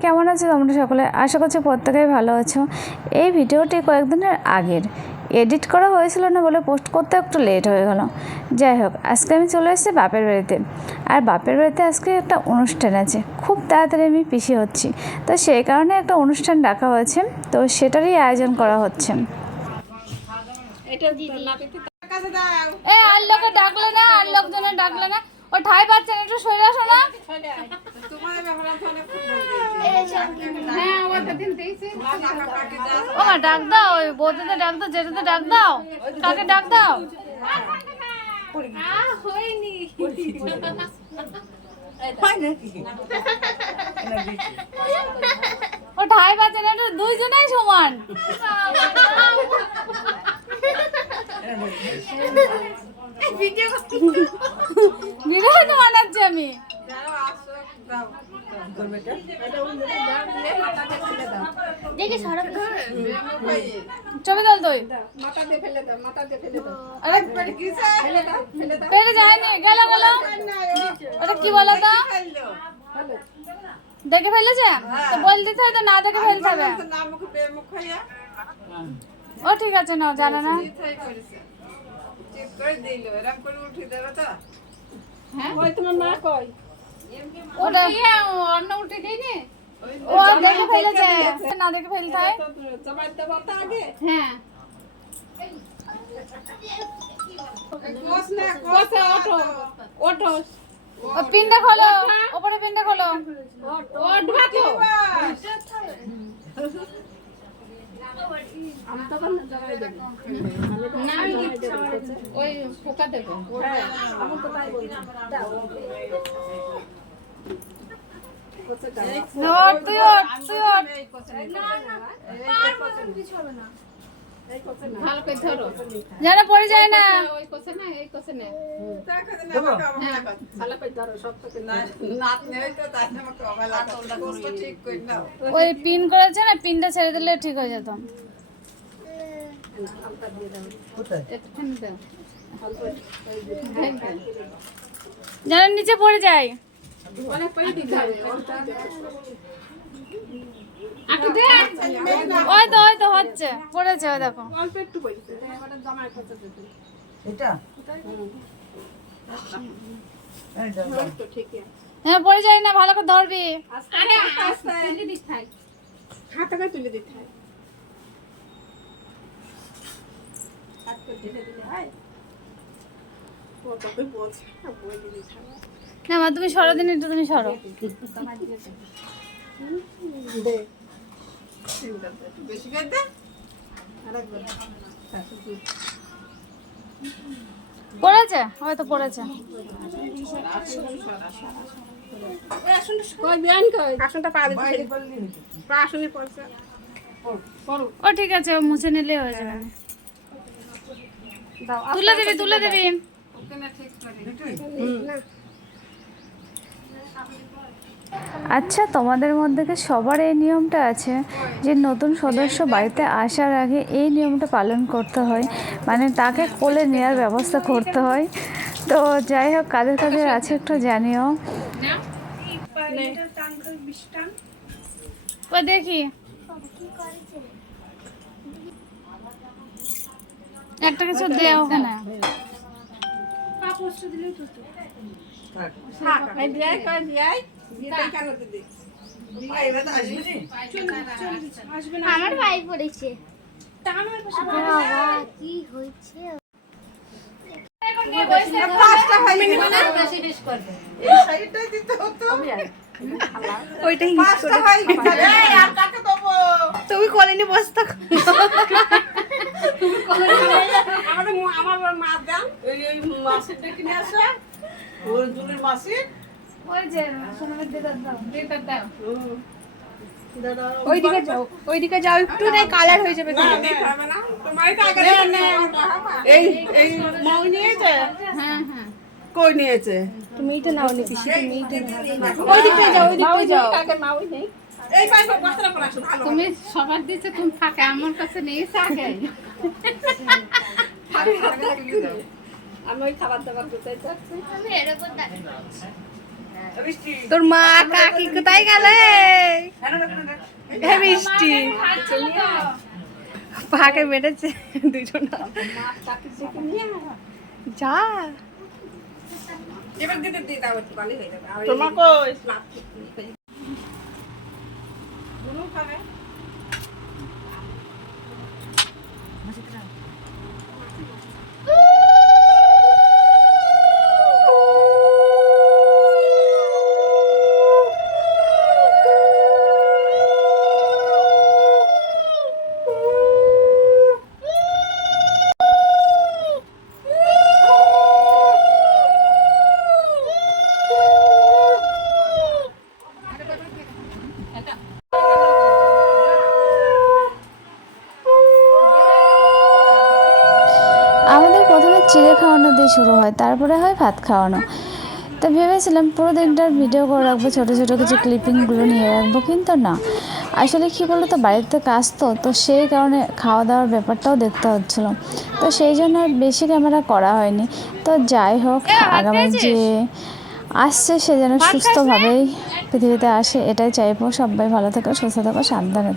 কেমন আছো তোমরা সকলে? আশা করছি প্রত্যেকেই ভালো আছো। এই ভিডিওটি কয়েকদিনের আগের। এডিট করা হয়েছিল না বলে পোস্ট করতে একটু লেট হয়ে গেল। যাই হোক, আজকে আমি চলে এসেছি বাপের বাড়িতে। আর বাপের বাড়িতে আজকে একটা অনুষ্ঠান আছে। খুব তাড়াতাড়ি আমি পিছিয়ে হচ্ছি। তো সেই কারণে একটা অনুষ্ঠান ডাকা হয়েছে। তো সেটারই আয়োজন করা হচ্ছে। এ, আর লোকে ডাকলে না, আর লোকজনে ডাকলে না। ও ঠাই পাচ্ছে না একটু সরে আসো না। ও মা, ডাক দাও, ওই বৌদিতে ডাক দাও যেটাতে ডাক দাও। কাকে ডাক দাও? ও ঠাই পাচ্ছে না একটু দুইজনেই সমান। ভিডিও তো বানাচ্ছি আমি ছবি তোল তুই যায়নি গেল গেল ওটা কি বলো তো দেখে ফেলেছে তো বল দিতে হয় তো না দেখে ফেলতে হবে ও ঠিক আছে নাও জানে না ওটা অন্য উঠে দিইনি ও দেখে ফেলেছে। না দেখে ফেলতে হয়। হ্যাঁ। ও পিনটা খোলো ওপরে পিনটা খোলো। ওঠ, পড়ে যায় না। ওই পিন করেছে না পিনটা ছেড়ে দিলে ঠিক হয়ে যেত। যেন নিচে পড়ে যায় ওই তো ওই তো হচ্ছে পড়েছে ওই দেখো। হ্যাঁ পড়ে যায় না ভালো করে ধরবি না মা তুমি সরো দিন একটু তুমি সরো। পড়েছে? হয়তো পড়েছে। করলি নাকি? ও ঠিক আছে ও মুছে নিলে হয়ে যাবে। তুলে দিবি তুলে দিবি। আচ্ছা তোমাদের মধ্যে কি সবার এই নিয়মটা আছে যে নতুন সদস্য বাড়িতে আসার আগে এই নিয়মটা পালন করতে হয়? মানে তাকে কোলে নেওয়ার ব্যবস্থা করতে হয়? তো যাই হোক কাদের কাদের আছে একটু জানিও। দেখি। একটা কিছু দেয়া ওখানে বাইরে তো আসবি নি? আমার ভাই পড়েছে বাবা কি হয়েছে এই সাইডটাই দিতে হতো। পাঁচটা তুমি কোলে নিয়ে বসে থাকো ওই ওই মাসিরটা কিনে আসা। ওই জুলির মাসি। ওই যে সোনামের দিদার দাও দিদার দাও ওইদিকে যাও ওইদিকে যাও একটু না কালার হয়ে যাবে এই এই মৌ নিয়েছে? হ্যাঁ হ্যাঁ। কই নিয়েছে? তুমি এইটা নাও নি পিসি তুমি এইটা নাও। ওইদিকটা যাও যাও এই পাই বস্তাটা পরে আসো ভালো তুমি সবার দিচ্ছে তুমি ফাঁকে আমার কাছে নেই থাকে। আমি ওই খাবার দাবার কোথায় যাচ্ছি? আমি এর উপর তোর মা কাকি কোথায় গেলে? হ্যাঁ মিষ্টি। পাকে মেরেছে দুজন। যা। এবার দিতে দিয়ে দাও একটু ভালোই হয়ে যাবে। তোমাকে হবে চিড়ে খাওয়ানো দিয়ে শুরু হয় তারপরে হয় ভাত খাওয়ানো। তো ভেবেছিলাম পুরো দিনটার ভিডিও করে রাখব ছোটো ছোটো কিছু ক্লিপিংগুলো নিয়ে রাখব কিন্তু না। আসলে কী বলো তো বাড়িতে কাজ তো তো সেই কারণে খাওয়া দাওয়ার ব্যাপারটাও দেখতে হচ্ছিল। তো সেই জন্য আর বেশি ক্যামেরা করা হয়নি। তো যাই হোক আগামী যে আসছে সে যেন সুস্থভাবেই পৃথিবীতে আসে এটাই চাইব। সবাই ভালো থেকো সুস্থ থেকো সাবধানে।